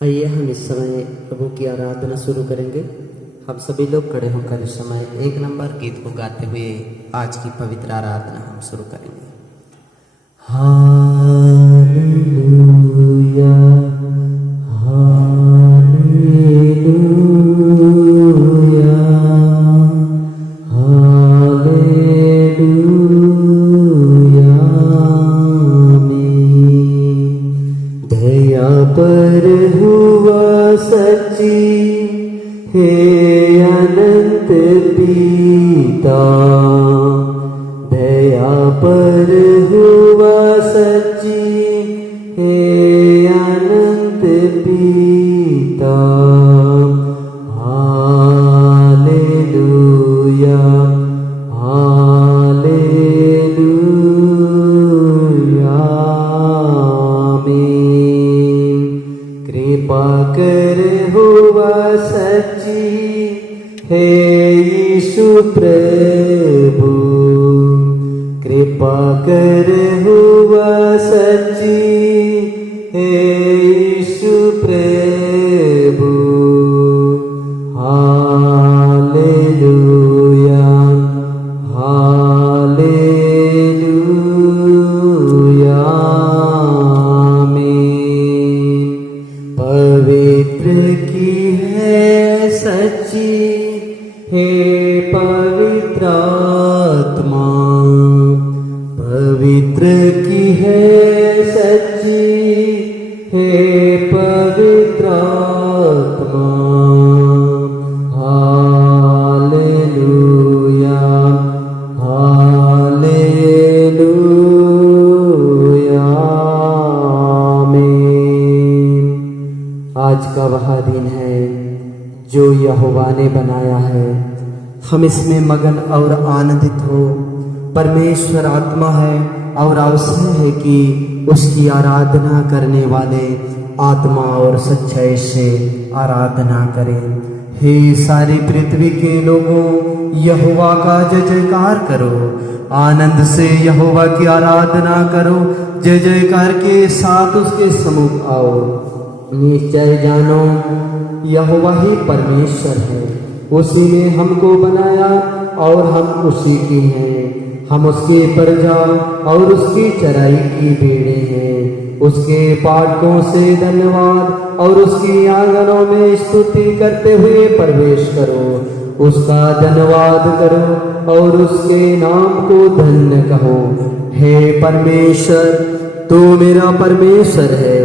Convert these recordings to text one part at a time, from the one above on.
आइए हम इस समय प्रभु की आराधना शुरू करेंगे। हम सभी लोग खड़े होकर इस समय 1 नंबर गीत को गाते हुए आज की पवित्र आराधना हम शुरू करेंगे। हालेलुया हालेलुया हालेलुया आमीन। दया पर हुआ सच्ची हे अनंत पिता, दया पर हुआ सच्ची हे अनंत पिता। हालेलुया हालेलुया आमीन। कृपा कर हुआ सच्ची हे यीशु प्रभु, कृपा कर हुआ सच्ची हे यीशु प्रभु। हालेलुया हालेलुया आमीन। पवित्र की है सच्ची हे पवित्र आत्मा, पवित्र की है सच्ची हे पवित्र आत्मा। हालेलुया हालेलुया आमीन। आज का वह दिन है जो यहोवा ने बनाया है, हम इसमें मगन और आनंदित हो। परमेश्वर आत्मा है और अवसर है कि उसकी आराधना करने वाले आत्मा और सच्चाई से आराधना करें। हे सारी पृथ्वी के लोगों, यहोवा का जय जयकार करो, आनंद से यहोवा की आराधना करो, जय जयकार के साथ उसके सम्मुख आओ। निश्चय जानो यहोवा ही परमेश्वर है, उसी ने हमको बनाया और हम उसी की हैं। हम उसकी प्रजा और उसकी चराई की भेड़ें हैं। उसके पाठकों से धन्यवाद और उसकी आंगनों में स्तुति करते हुए प्रवेश करो। उसका धन्यवाद करो और उसके नाम को धन्य कहो। हे परमेश्वर, तू मेरा परमेश्वर है,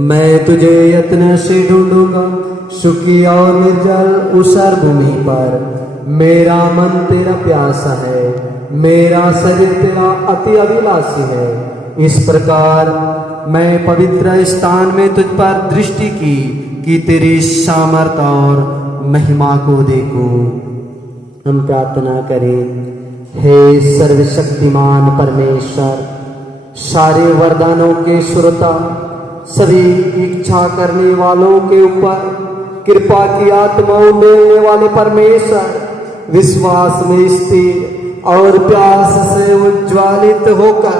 मैं तुझे यत्न से ढूंढूंगा। सूखी और निर्जल ऊसर भूमि पर मेरा मन तेरा प्यासा है, मेरा शरीर तेरा अति अभिलाषी है। इस प्रकार मैं पवित्र स्थान में तुझ पर दृष्टि की कि तेरी सामर्थ और महिमा को देखूं। हम प्रार्थना करें। हे सर्वशक्तिमान परमेश्वर, सारे वरदानों के श्रोता, सभी इच्छा करने वालों के ऊपर कृपा की आत्माओं मिलने वाले परमेश्वर, विश्वास में स्थिर और प्यास से उज्ज्वलित होकर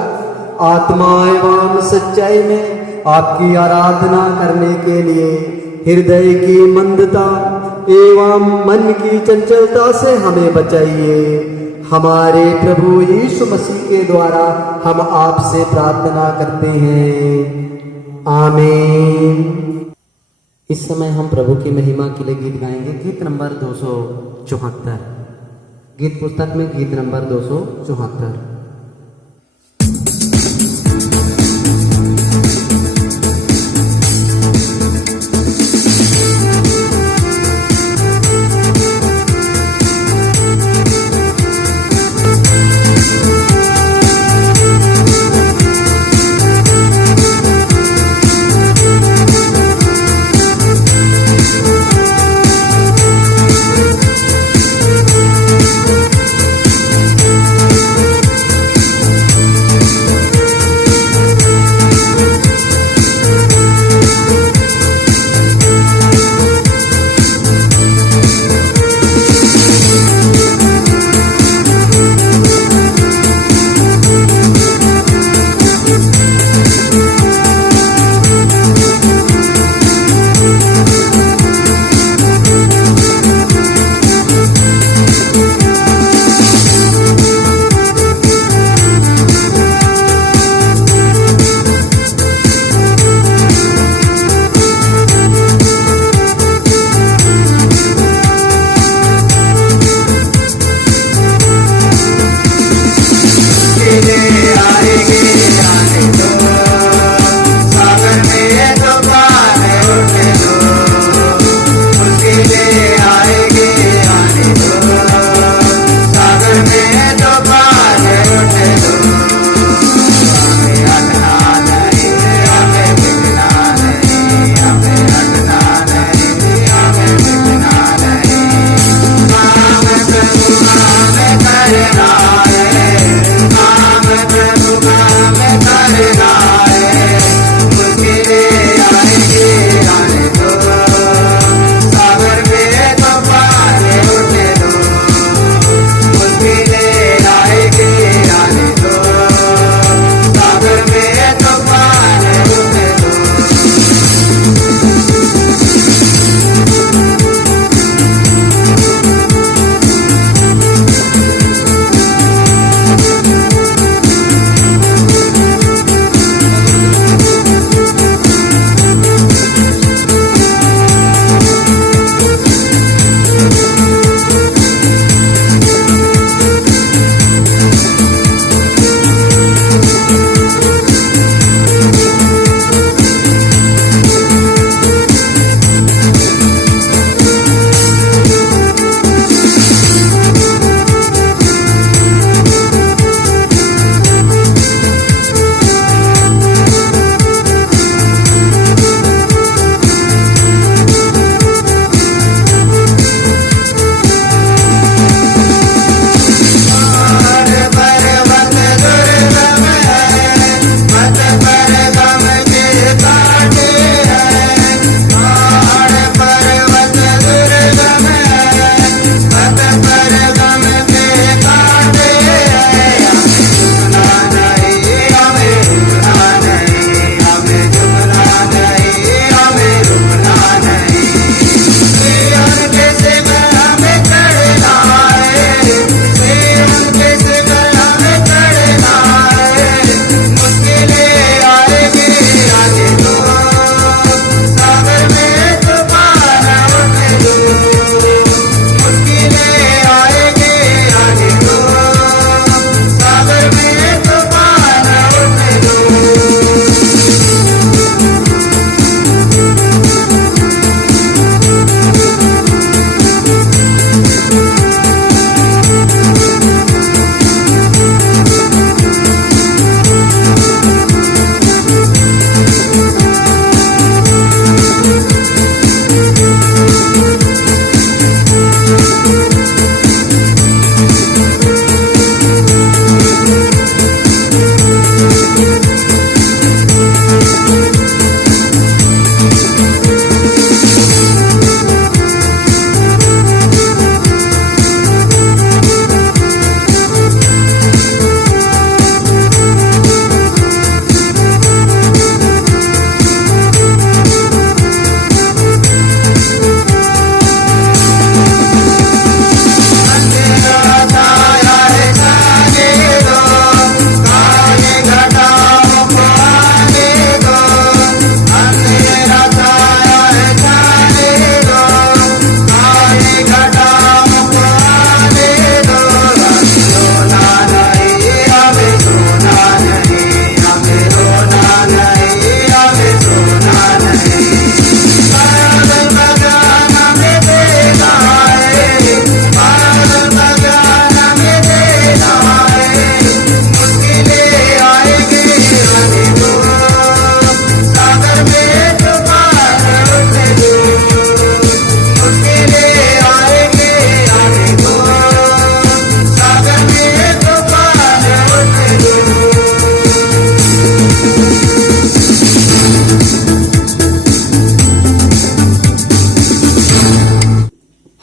आत्मा एवं सच्चाई में आपकी आराधना करने के लिए हृदय की मंदता एवं मन की चंचलता से हमें बचाइए। हमारे प्रभु यीशु मसीह के द्वारा हम आपसे प्रार्थना करते हैं, आमीन। इस समय हम प्रभु की महिमा के लिए गीत गाएंगे। गीत नंबर 274, गीत पुस्तक में गीत नंबर 274।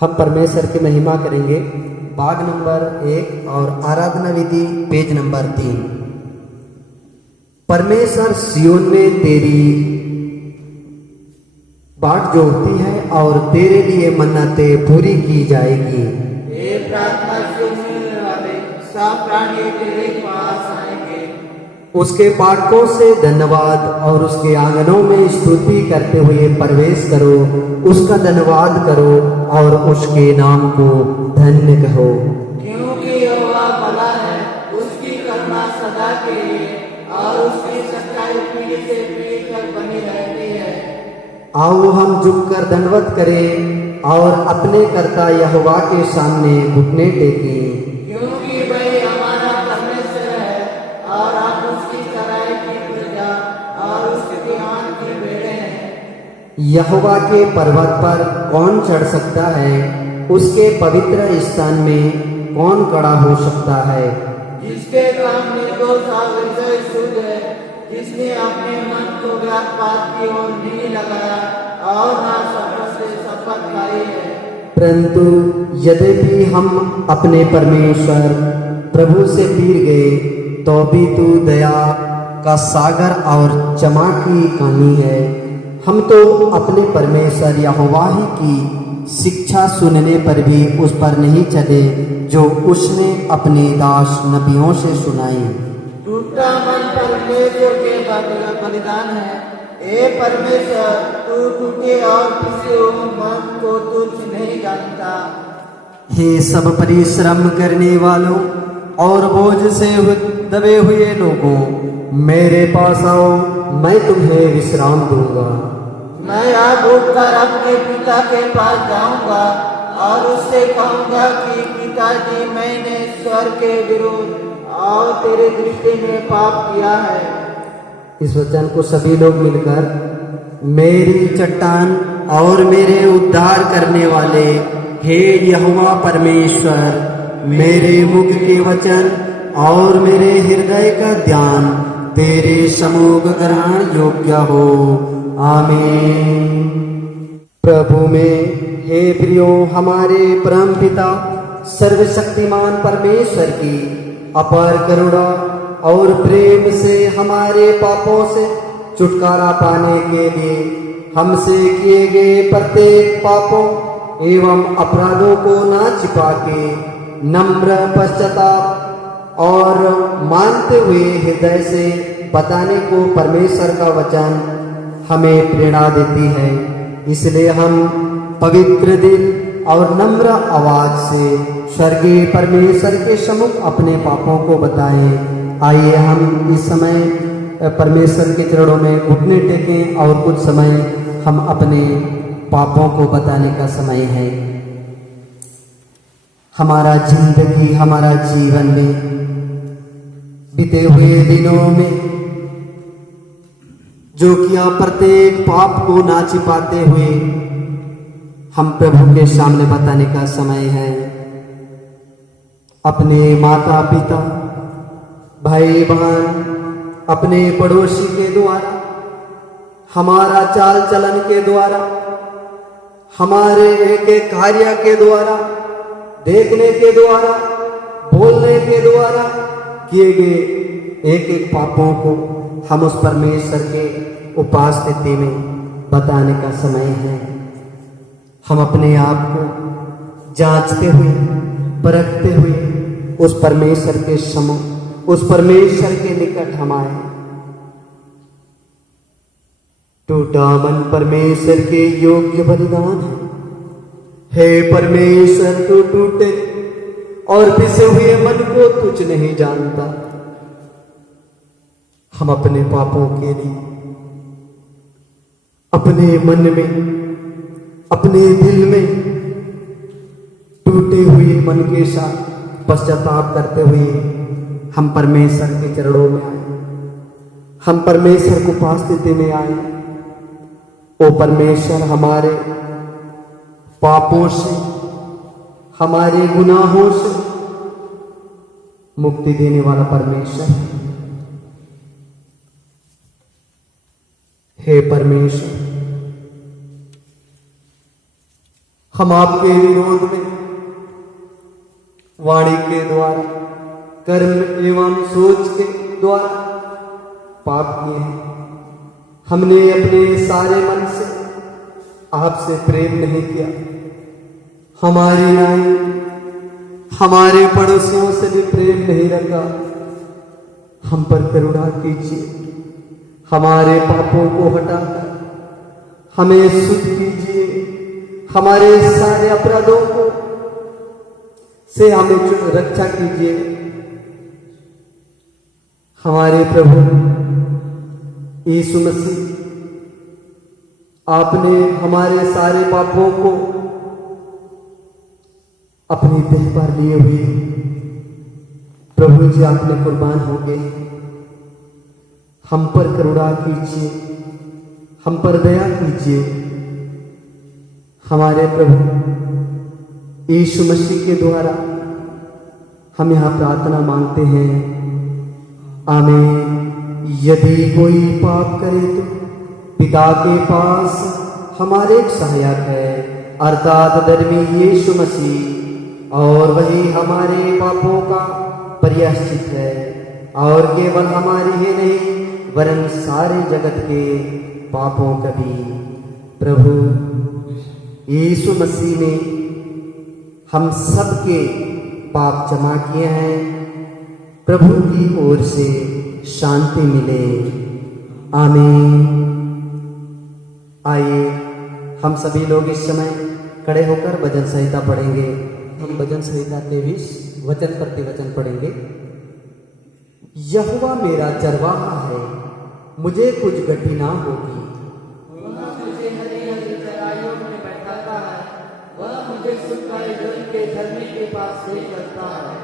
हम परमेश्वर की महिमा करेंगे। भाग नंबर 1 और आराधना विधि पेज नंबर 3। परमेश्वर सियोन में तेरी बाट जोड़ती है और तेरे लिए मन्नतें पूरी की जाएगी। हे प्रार्थना सुनने वाले सब प्राणी तेरे पास आएंगे। उसके फाटकों से धन्यवाद और उसके आंगनों में स्तुति करते हुए प्रवेश करो। उसका धन्यवाद करो और उसके नाम को धन्य कहो। क्योंकि यहोवा भला है, उसकी करुणा सदा के लिए और उसकी सच्चाई पीढ़ी से पीढ़ी तक बनी रहती है। आओ हम झुककर दंडवत करें और अपने कर्ता यहोवा के सामने घुटने टेकें। क्योंकि वही हमारा परमेश्वर है और हम उसकी चराई की प्रजा और उसके ध्यान की भेड़ें हैं। यहोवा के पर्वत पर कौन चढ़ सकता है? उसके पवित्र स्थान में कौन खड़ा हो सकता है? जिसके काम निर्दोष और हृदय शुद्ध है, जिसने अपने मन को व्यापात की ओर नहीं लगाया और ना शपथ से शपथ खाई है। परंतु यद्यपि हम अपने परमेश्वर प्रभु से पीर गए तो भी तू दया का सागर और क्षमा की कहानी है। हम तो अपने परमेश्वर यहोवा ही की शिक्षा सुनने पर भी उस पर नहीं चले जो उसने अपने दास नबियों से सुनाई। टूटा मन परमेश्वर के बलिदान है। ए परमेश्वर, तू टूटे और पिसे हुए मन को तुच्छ नहीं जानता। हे सब परिश्रम करने वालों और बोझ से दबे हुए लोगों, मेरे पास आओ, मैं तुम्हें विश्राम दूंगा। मैं आप उठकर अपने पिता के पास जाऊंगा और उससे कहूंगा कि पिताजी, मैंने स्वर के विरुद्ध और तेरे दृष्टि में पाप किया है। इस वचन को सभी लोग मिलकर, मेरी चट्टान और मेरे उद्धार करने वाले, हे यहोवा परमेश्वर, मेरे मुख के वचन और मेरे हृदय का ध्यान तेरे सम्मुख ग्रहण योग्य हो। आमीन। प्रभु में हे प्रियो, हमारे परम पिता सर्वशक्तिमान परमेश्वर की अपार करुणा और प्रेम से हमारे पापों से छुटकारा पाने के लिए हमसे किए गए प्रत्येक पापों एवं अपराधों को ना छिपा के नम्र पश्चाताप और मानते हुए हृदय से बताने को परमेश्वर का वचन हमें प्रेरणा देती है। इसलिए हम पवित्र दिल और नम्र आवाज से स्वर्गीय परमेश्वर के सम्मुख अपने पापों को बताएं। आइए हम इस समय परमेश्वर के चरणों में घुटने टेकें और कुछ समय हम अपने पापों को बताने का समय है। हमारा जिंदगी, हमारा जीवन में बीते हुए दिनों में जो किया प्रत्येक पाप को ना छिपाते हुए हम प्रभु के सामने बताने का समय है। अपने माता पिता, भाई बहन, अपने पड़ोसी के द्वारा, हमारा चाल चलन के द्वारा, हमारे एक एक कार्य के द्वारा, देखने के द्वारा, बोलने के द्वारा किए गए एक एक पापों को हम उस परमेश्वर के उपस्थिति में बताने का समय है। हम अपने आप को जांचते हुए, परखते हुए उस परमेश्वर के सम्मुख, उस परमेश्वर के निकट हम आए। टूटा मन परमेश्वर के योग्य बलिदान है। हे परमेश्वर, तू टूटे और पिसे हुए मन को तुझ नहीं जानता। हम अपने पापों के लिए अपने मन में, अपने दिल में टूटे हुए मन के साथ पश्चाताप करते हुए हम परमेश्वर के चरणों में आए। हम परमेश्वर को उपस्थिति में आए। ओ परमेश्वर, हमारे पापों से, हमारे गुनाहों से मुक्ति देने वाला परमेश्वर है। हे परमेश्वर, हम आपके विरोध में वाणी के द्वारा, कर्म एवं सोच के द्वारा पाप किए हैं। हमने अपने सारे मन से आपसे प्रेम नहीं किया। हमारी नहीं, हमारे पड़ोसियों से भी प्रेम नहीं रखा। हम पर करुणा कीजिए, हमारे पापों को हटाकर हमें शुद्ध कीजिए, हमारे सारे अपराधों को से हमें रक्षा कीजिए। हमारे प्रभु यीशु मसीह, आपने हमारे सारे पापों को अपनी देह पर लिए हुए प्रभु जी आपने कुर्बान हो गए। हम पर करुणा कीजिए, हम पर दया कीजिए। हमारे प्रभु यीशु मसीह के द्वारा हम यहां प्रार्थना मांगते हैं, आमीन। यदि कोई पाप करे तो पिता के पास हमारे एक सहायक है, अर्थात धर्मी यीशु मसीह, और वही हमारे पापों का प्रायश्चित है, और केवल हमारी ही नहीं वरन सारे जगत के पापों का भी। प्रभु यीशु मसीह ने हम सबके पाप क्षमा किए हैं। प्रभु की ओर से शांति मिले, आमीन। आइए हम सभी लोग इस समय खड़े होकर भजन संहिता पढ़ेंगे। हम भजन संहिता 23 वचन प्रति वचन पढ़ेंगे। यहोवा मेरा चरवाहा है, मुझे कुछ घटी ना होगी। वह मुझे हरी-हरी चराइयों में बैठाता है, वह मुझे सुखाए जल के झरने के पास ले जाता है।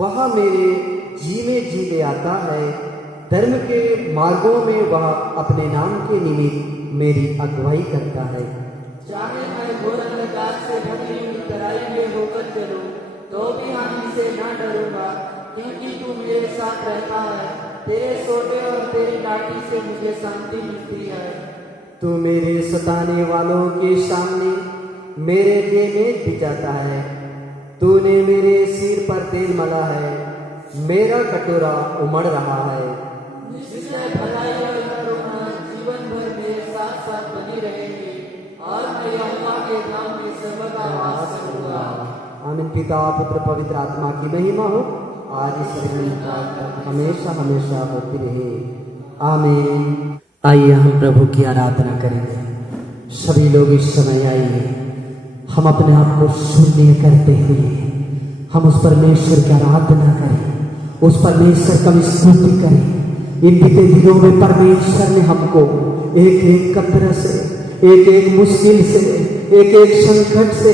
वह मेरे जी में जी ले आता है, धर्म के मार्गों में वह अपने नाम के निमित्त मेरी अगुवाई करता है। चाहे मैं घोर अंधकार से ढकी हुई तराई में होकर चलूं, तो भी हानि से न डरूंगा, क्योंकि तू मेरे साथ रहता है। तेरे सोटे और तेरी लाठी से मुझे शांति मिलती है। तू मेरे सताने वालों के सामने मेरे लिए मेज बिछाता है। तूने मेरे सिर पर तेल मला है, मेरा कटोरा उमड़ रहा है। निश्चय भलाई और करुणा जीवन भर मेरे साथ साथ बनी रहेगी, और मैं यहोवा के धाम में सर्वदा वास करूंगा। आमीन। पिता पुत्र पवित्र आत्मा की महिमा हो, आज इस समय हमेशा हमेशा होती रहे, आमीन। आइए हम प्रभु की आराधना करेंगे। सभी लोग इस समय आइए, हम अपने आप को शून्य करते हुए हम उस परमेश्वर की आराधना करें, उस परमेश्वर का स्तुति करें। इन बीते दिनों में परमेश्वर ने हमको एक एक कब्र से, एक एक मुश्किल से, एक एक संकट से,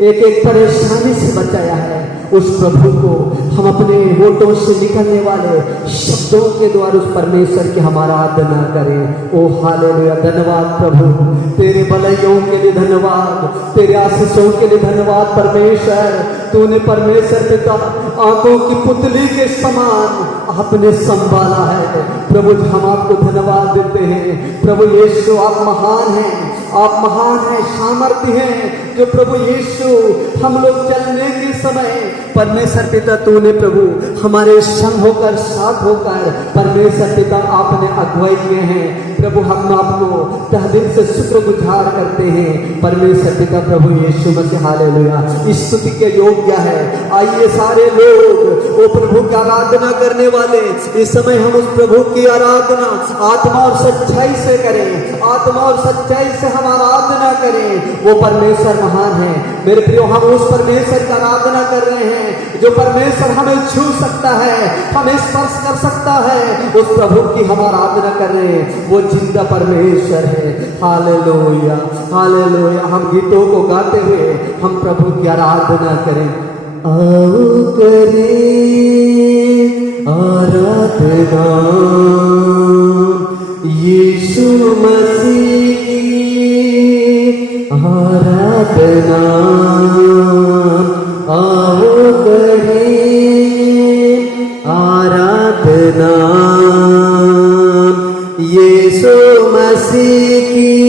एक एक परेशानी से बचाया है। उस प्रभु को हम अपने होठों से निकलने वाले शब्दों के द्वारा उस परमेश्वर की हम आराधना करें। ओ हालेलुया, धन्यवाद प्रभु, तेरे भलाइयों के लिए धन्यवाद, तेरे आशीषों के लिए धन्यवाद परमेश्वर। तूने परमेश्वर पिता आंखों की पुतली के समान आपने संभाला है। प्रभु हम आपको धन्यवाद देते हैं। प्रभु यीशु आप महान हैं, आप महान हैं, सामर्थ्य हैं। जो प्रभु यीशु हम लोग चलने के समय परमेश्वर पिता तूने प्रभु हमारे संग होकर, साथ होकर परमेश्वर पिता आपने अगुवाई किए हैं। प्रभु हम आपको तहे दिल से शुक्रगुजार करते हैं परमेश्वर पिता प्रभु यीशु मसीह। हालेलुया, स्तुति के योग्य है। आइए सारे लोग वो प्रभु की आराधना करने वाले इस समय हम उस प्रभु की आराधना आत्मा और सच्चाई से करें, आत्मा और सच्चाई से हम आराधना करें। वो परमेश्वर महान है मेरे प्रियो। हम उस परमेश्वर की आराधना कर रहे हैं जो परमेश्वर हमें छू सकता है, हमें स्पर्श कर सकता है। उस प्रभु की हम आराधना कर रहे हैं, वो जिंदा परमेश्वर है। Hallelujah, hallelujah. हम गीतों को गाते हुए हम प्रभु की आराधना करें। आओ करें आराधना यीशु मसीह की आराधना। आओ करें आराधना यीशु मसीह की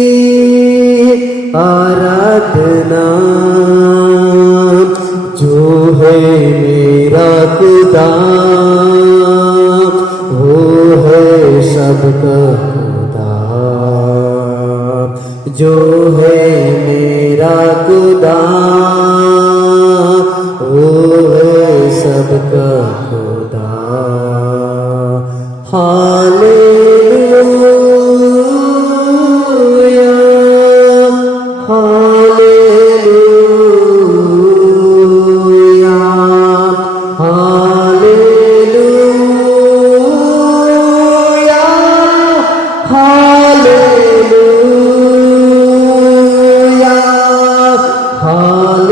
आराधना। आराधना, जो है मेरा खुदा वो है सबका खुदा, जो है मेरा खुदा वो है सबका खुदा। Hallelujah, hallelujah, hallelujah, hallelujah, hallelujah, hallelujah,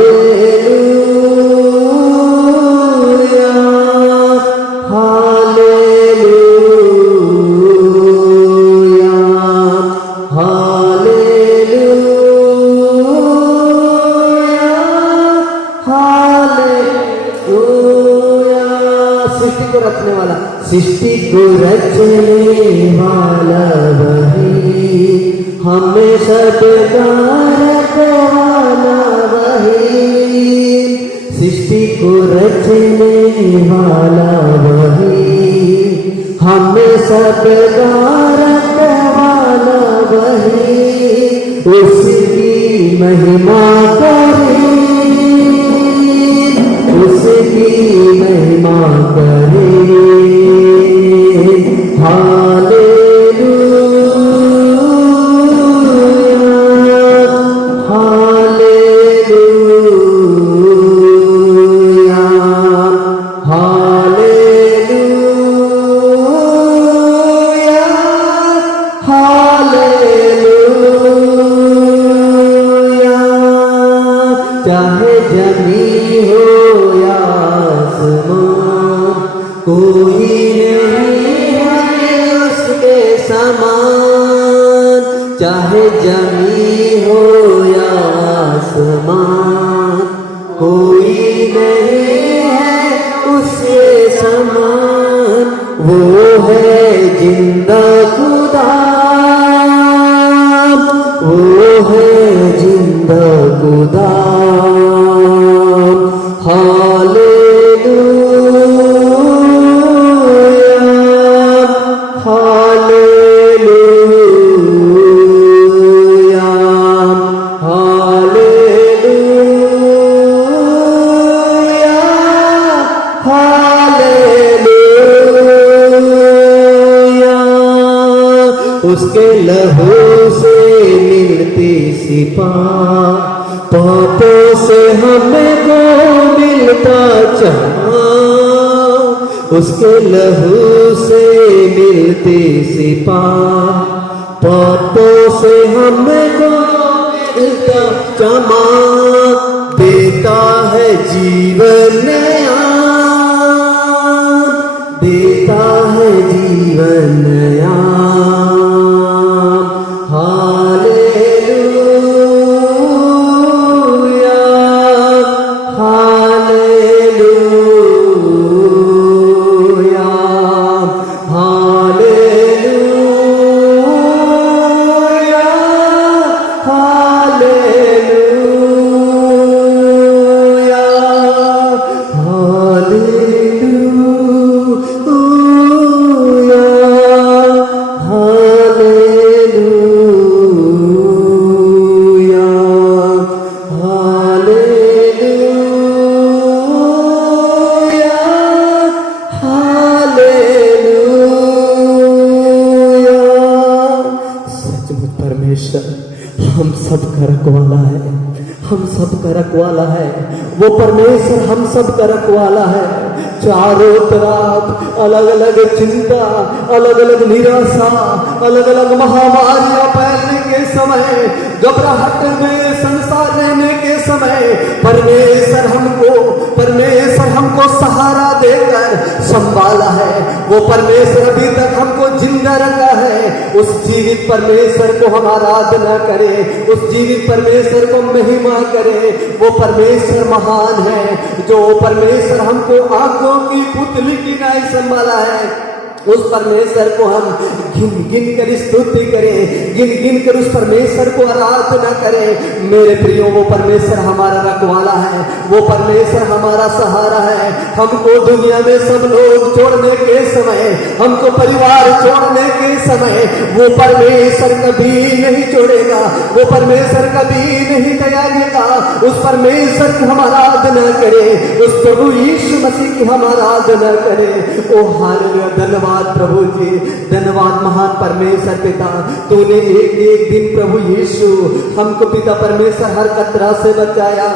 hallelujah, hallelujah. सृष्टि को रचने वाला, सृष्टि को रचने वाला वही, हमें सबका रखवाला वही, सृष्टि को रचने वाला वही, हमें सबका रखवाला वही, उसकी महिमा करें, उसकी महिमा करें। Hallelujah, hallelujah, hallelujah, hallelujah. चाहे जमी हो या आसमान, कोई नहीं है उसके समान, चाहे जमी हो या आसमान, कोई नहीं है उसके समान, वो है जिंदा खुदा, वो है जिंदा खुदा। Hallelujah, hallelujah, hallelujah, hallelujah. उसके लहू से मिलती सिपा, पापों से हमें को मिलता चमा, उसके लहू से मिलती सिपा, पापों से हमें को मिलता चमा, देता है जीवन नया, देता है जीवन नया। Hallelujah, hallelujah, hallelujah, hallelujah, hallelujah, hallelujah, hallelujah, hallelujah. सचमुच परमेश्वर हम सब का रखवाला है, हम सब का रखवाला है, वो परमेश्वर हम सब का रखवाला है। चारों तरफ अलग अलग चिंता, अलग अलग निराशा, अलग अलग महामारियां फैलने के समय, घबराहट में संसार रहने के समय, परमेश्वर हमको सहारा देकर संभाला है। वो परमेश्वर अभी तक हमको जिंदा रखा है। उस जीवित परमेश्वर को हम आराधना करें, उस जीवित परमेश्वर को महिमा करें। वो परमेश्वर महान है, जो परमेश्वर हमको आंखों की पुतली की नाई संभाला है। उस परमेश्वर को हम गिन गिन कर स्तुति करें, गिन गिन कर उस परमेश्वर को आराधना करें। मेरे प्रियो, वो परमेश्वर हमारा रखवाला है, वो परमेश्वर हमारा सहारा है। हमको दुनिया में सब लोग छोड़ने के समय, हमको परिवार छोड़ने के समय वो परमेश्वर कभी नहीं छोड़ेगा, वो परमेश्वर कभी नहीं त्यागेगा। उस परमेश्वर की हम आराधना करें, उस प्रभु यीशु मसीह की हम आराधना करें। ओ हालेलुया, धन्यवाद प्रभु जी, धन्यवाद महान परमेश्वर पिता। तूने एक एक दिन प्रभु यीशु हमको पिता परमेश्वर हर खतरा से बचाया,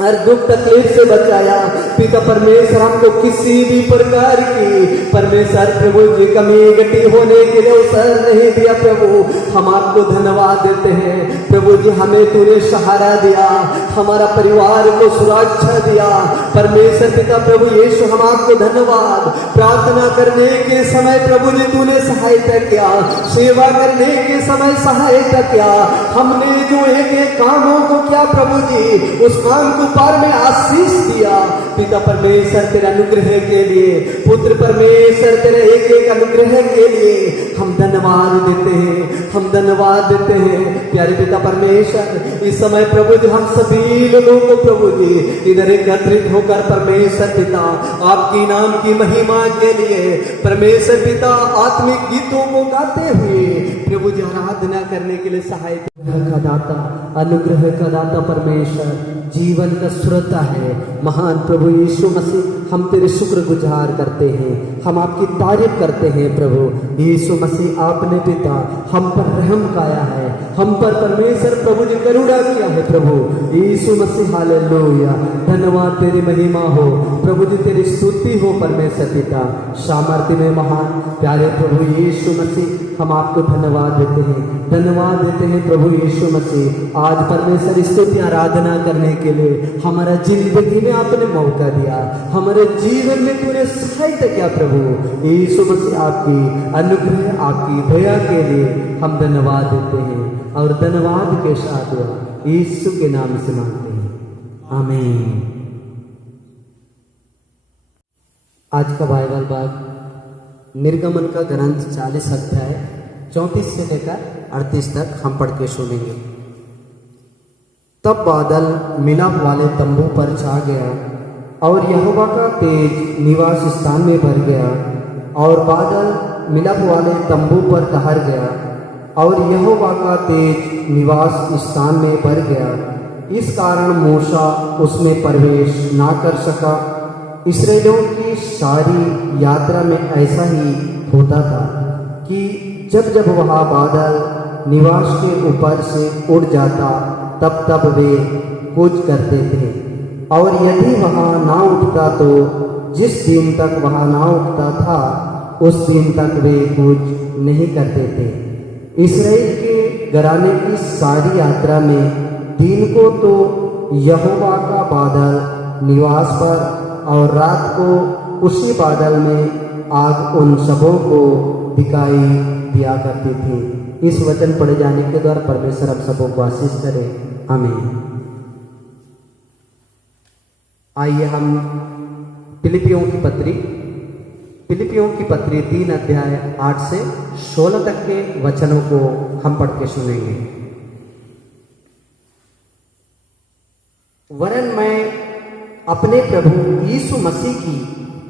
हर दुख तकलीफ से बचाया। पिता परमेश्वर हमको किसी भी प्रकार की परमेश्वर प्रभु जी कमी गटी होने के लिए अवसर नहीं दिया। प्रभु हम आपको धन्यवाद देते हैं। प्रभु जी हमें तूने सहारा दिया, हमारा परिवार को सुरक्षा दिया। परमेश्वर पिता प्रभु यीशु हम आपको धन्यवाद। प्रार्थना करने के समय प्रभु जी तूने सहायता किया, सेवा करने के समय सहायता किया। हमने जो एक एक कामों को किया प्रभु जी, उस काम को पार में आशीष दिया। पिता परमेश्वर तेरे अनुग्रह के लिए, पुत्र परमेश्वर तेरे एक एक अनुग्रह के लिए हम धन्यवाद देते हैं, हम धन्यवाद देते हैं। प्यारे पिता परमेश्वर, इस समय प्रभु जी हम सभी लोगों को प्रभु जी इधर एकत्रित होकर परमेश्वर पिता आपकी नाम की महिमा के लिए परमेश्वर पिता आत्मिक गीतों को गाते हुए प्रभु जी आराधना करने के लिए सहायता का दाता, अनुग्रह का दाता परमेश्वर, जीवन का स्रोत है महान प्रभु यीशु मसीह। हम तेरे शुक्रगुजार करते हैं, हम आपकी तारीफ करते हैं प्रभु यीशु मसीह। आपने पिता हम पर रहम काया है, हम पर परमेश्वर प्रभु जी करुणा किया है प्रभु यीशु मसीह। हालेलुया, धन्यवाद तेरी महिमा हो प्रभु जी, तेरी स्तुति हो परमेश्वर पिता। सामर्थ्य में महान प्यारे प्रभु यीशु मसीह हम आपको धन्यवाद देते हैं, धन्यवाद देते हैं प्रभु यीशु मसीह। आज परमेश्वर स्तुति आराधना करने के लिए हमारा जिंदगी में आपने मौका दिया, हमारे जीवन में तूने सहायता किया प्रभु यीशु मसीह। आपकी अनुग्रह आपकी दया के लिए हम धन्यवाद देते हैं और धन्यवाद के साथ यीशु के नाम से मांगते हैं, आमीन। आज का बाइबल भाग निर्गमन का ग्रंथ 40 अध्याय 34 से लेकर 38 तक हम पढ़ के सुनेंगे। तब बादल मिलाप वाले तंबू पर छा गया और यहोवा का तेज निवास स्थान में भर गया, और बादल मिलाप वाले तंबू पर ठहर गया और यहोवा का तेज निवास स्थान में भर गया। इस कारण मूसा उसमें प्रवेश ना कर सका। इस्राएलियों की सारी यात्रा में ऐसा ही होता था कि जब जब वह बादल निवास के ऊपर से उड़ जाता तब तब वे कूच करते थे, और यदि वह ना उठता तो जिस दिन तक वह ना उठता था उस दिन तक वे कूच नहीं करते थे। इस्राएल के घराने की सारी यात्रा में दिन को तो यहोवा का बादल निवास पर और रात को उसी बादल में आग उन सबों को दिखाई दिया करती थी। इस वचन पढ़े जाने के द्वारा परमेश्वर हम सबों को आशीष करे, आमीन। आइए हम फिलिपियों की पत्री 3 अध्याय 8 से 16 तक के वचनों को हम पढ़ के सुनेंगे। वरन मैं अपने प्रभु यीशु मसीह की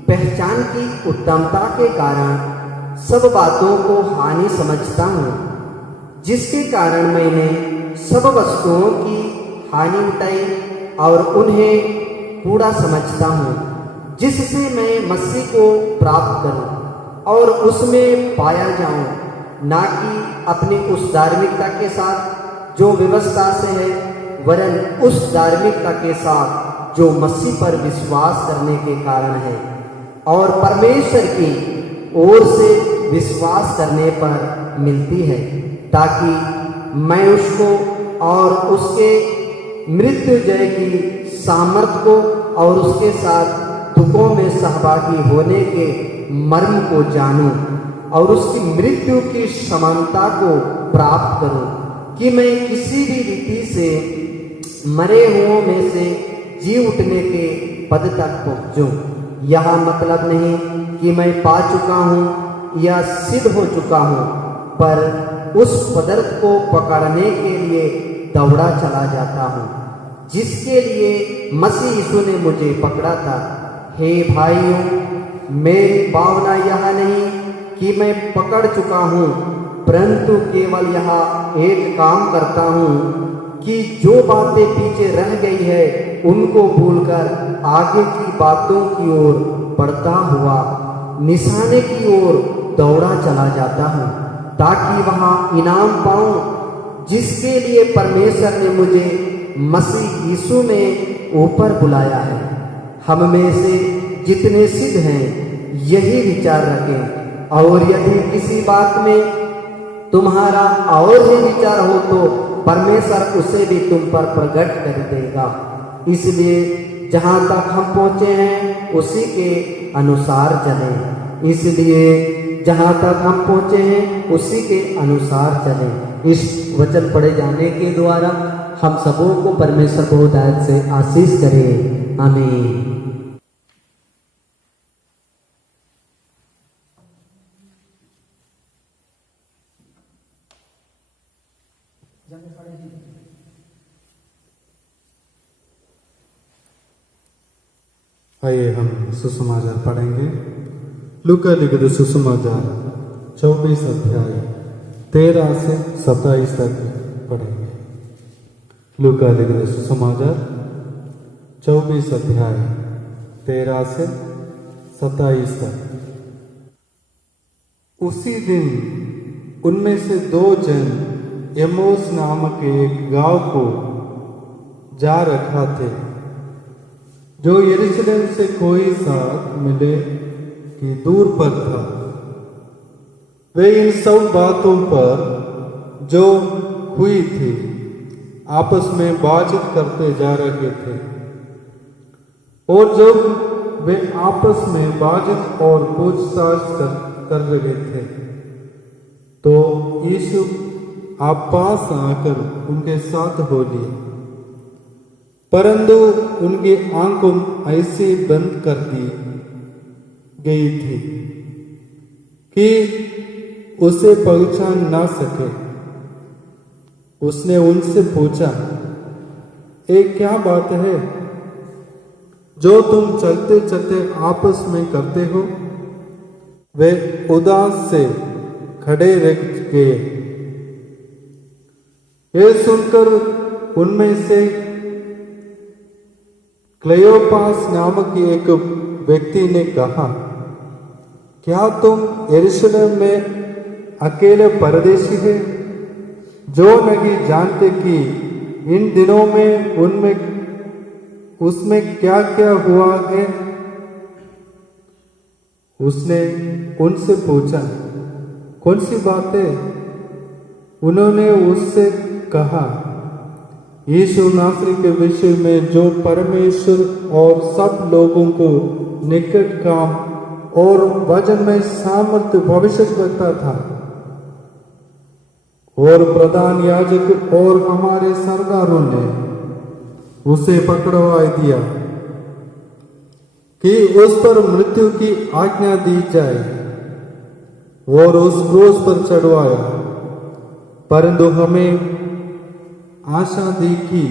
पहचान की उत्तमता के कारण सब बातों को हानि समझता हूँ, जिसके कारण मैंने सब वस्तुओं की हानि उठाई और उन्हें कूड़ा समझता हूँ, जिससे मैं मसीह को प्राप्त करूँ और उसमें पाया जाऊँ, ना कि अपनी उस धार्मिकता के साथ जो व्यवस्था से है, वरन उस धार्मिकता के साथ जो मसीह पर विश्वास करने के कारण है और परमेश्वर की ओर से विश्वास करने पर मिलती है, ताकि मैं उसको और उसके मृत्युंजय की सामर्थ को और उसके साथ दुखों में सहभागी होने के मर्म को जानूं और उसकी मृत्यु की समानता को प्राप्त करूं, कि मैं किसी भी रीति से मरे हुओं में से जी उठने के पद तक पहुंचूं। यह मतलब नहीं कि मैं पा चुका हूं, या सिद्ध हो चुका हूँ, पर उस पदार्थ को पकड़ने के लिए दौड़ा चला जाता हूँ जिसके लिए मसीह यीशु ने मुझे पकड़ा था। हे भाइयों, मेरी भावना यह नहीं कि मैं पकड़ चुका हूँ, परंतु केवल यह एक काम करता हूँ कि जो बातें पीछे रह गई है उनको भूलकर आगे की बातों की ओर बढ़ता हुआ निशाने की ओर दौड़ा चला जाता हूँ, ताकि वहाँ इनाम पाऊँ जिसके लिए परमेश्वर ने मुझे मसीह यीशु में ऊपर बुलाया है। हम में से जितने सिद्ध हैं यही विचार रखें, और यदि किसी बात में तुम्हारा और ही विचार हो तो परमेश्वर उसे भी तुम पर प्रकट कर देगा। इसलिए जहाँ तक हम पहुँचे हैं उसी के अनुसार चलें। इसलिए जहाँ तक हम पहुँचे हैं उसी के अनुसार चलें। इस वचन पढ़े जाने के द्वारा हम सबों को परमेश्वर बहुतायत से आशीष करे। आमीन। आइए हम सुसमाचार पढ़ेंगे। लूका लिखित सुसमाचार 24 अध्याय 13 से 27 तक पढ़ेंगे। लूका लिखित सुसमाचार 24 अध्याय 13 से 27 तक। उसी दिन उनमें से 2 जन एमोस नामक एक गांव को जा रखा थे, जो यरूशलेम से कोई 7 मील की दूर पर था। वे इन सब बातों पर जो हुई थी आपस में बातचीत करते जा रहे थे। और जब वे आपस में बातचीत और पूछताछ कर रहे थे तो यीशु आप पास आकर उनके साथ हो लिए, परंतु उनकी आंखों ऐसे बंद कर दी गई थी कि उसे पहचान ना सके। उसने उनसे पूछा, एक क्या बात है जो तुम चलते चलते आपस में करते हो? वे उदास से खड़े रह गए। यह सुनकर उनमें से क्लेयोपास नामक एक व्यक्ति ने कहा, क्या तुम यरूशलेम में अकेले परदेशी हैं, जो नहीं जानते कि इन दिनों में उसमें क्या क्या हुआ है? उसने उनसे पूछा, कौन सी बातें? उन्होंने उससे कहा, यीशु नासरी के विषय में जो परमेश्वर और सब लोगों को निकट काम और वचन में सामर्थ्य भविष्य करता था। और प्रधान याजक और हमारे सरदारों ने उसे पकड़वा दिया कि उस पर मृत्यु की आज्ञा दी जाए और उस क्रूस पर चढ़वाया। परंतु हमें आशा दी कि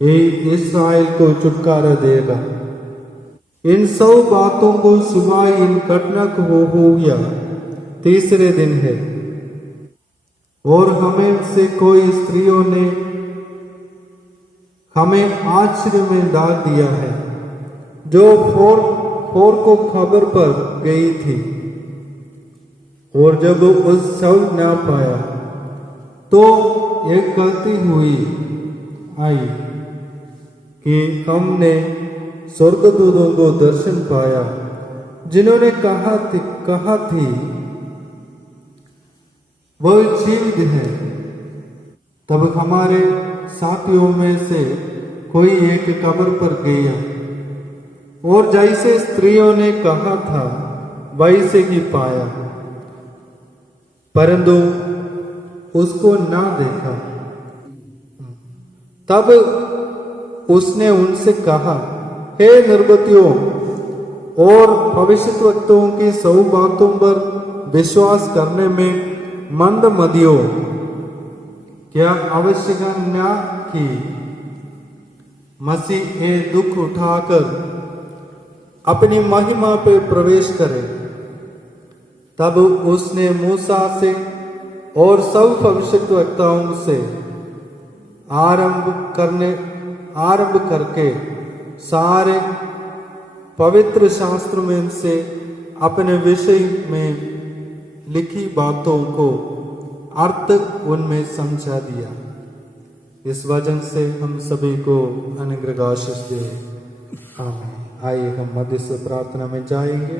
ये इस्राएल को छुटकारा देगा। इन सब बातों को सुबह इन घटना को हो गया 3रे दिन है, और हमें से कोई स्त्रियों ने हमें आश्चर्य में डाल दिया है, जो फोर को खबर पर गई थी। और जब उस शव न पाया तो एक गलती हुई आई कि हमने स्वर्गदूतों को दर्शन पाया, जिन्होंने कहा थी वह जीवित है। तब हमारे साथियों में से कोई एक कब्र पर गया, और जैसे स्त्रियों ने कहा था वैसे ही पाया, परंतु उसको ना देखा। तब उसने उनसे कहा, हे निर्बुद्धियों, और भविष्यद्वक्ताओं की सब बातों पर विश्वास करने में मंद मदियो, क्या आवश्यक न कि मसीह ये दुख उठाकर अपनी महिमा पे प्रवेश करे। तब उसने मूसा से और सब भविष्यद्वक्ताओं से आरंभ करके सारे पवित्र शास्त्र में से अपने विषय में लिखी बातों को अर्थ उनमें समझा दिया। इस वजह से हम सभी को अनुग्रह आशीष दे। आमीन। आइए हम मध्य से प्रार्थना में जाएंगे।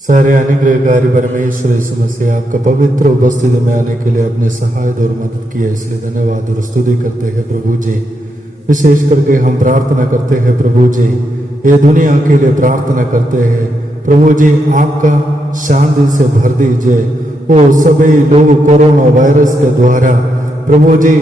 सारे अनुग्रहकारी परमेश्वर यीशु मसीह, आपका पवित्र उपस्थिति में आने के लिए अपने सहायता और मदद किया, इसलिए धन्यवाद और स्तुति करते हैं प्रभु जी। विशेष करके हम प्रार्थना करते हैं प्रभु जी, ये दुनिया के लिए प्रार्थना करते हैं प्रभु जी, आपका शांति से भर दीजिए। वो सभी लोग कोरोना वायरस के द्वारा प्रभु जी